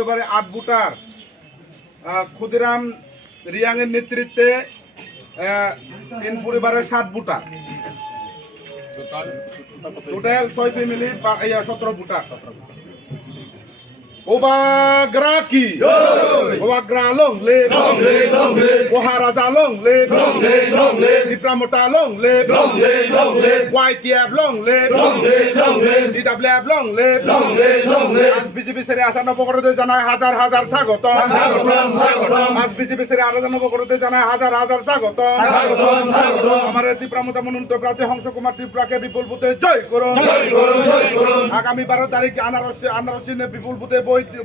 পরিবারে 8 ভোটার, ক্ষুদিরাম রিয়াংয়ের নেতৃত্বে 3 পরিবারের 7 voter, total 6 family 17 voter. Obagraki, Obagralong le, Oharazalong le, Dipramotalong le, YTF long le, DWF long le, আজ BJP সেরে আসা নবগরতে জানায় হাজার হাজার স্বাগত। আজ বিজেপি সেরে আলাদা নবগরতে জানায় হাজার হাজার স্বাগত। আমার ত্রিপুরামতা মনোনীত প্রার্থী হংস কুমার ত্রিপুরাকে বিপুল বুথে জয় করুন। আগামী 12 তারিখ আনারস চিহ্নে বিপুল বুথে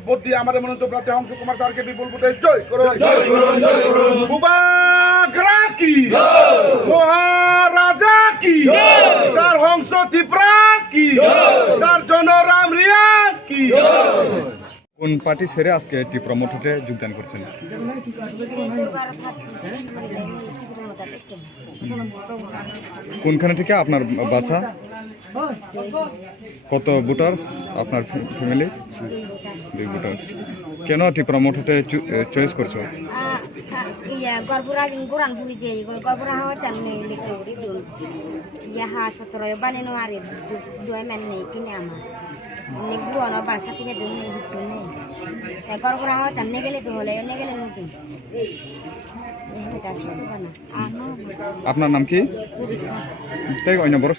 ভোট দিয়ে আমাদের মনোনীত প্রার্থী হংস কুমার স্যারকে বিপুল বুথে জয় করুন। Obagraki, মহারাজা কি, স্যার হংস ত্রিপুরা কি, স্যার জনরাম রিয়া কি। কোন পার্টি ছেড়ে আজকে ত্রিপুরা মোটরে যোগদান করছেন? কোনখানে থেকে আপনার বাসা? কত ভোটার আপনার ফ্যামিলি? 2 ভোটার। কেন ত্রিপুরা মোটরে চয়েস করছো? iya gorbura guran buri je gorbura hawa tan ne likuri dun ya ha satoro yo bane no ari do men ne kinyama ne guru no bar satine dun ne hutune ta gorbura hawa tan ne gele to hole ne gele nutu আপনার নাম কি? তাই অন্য বড়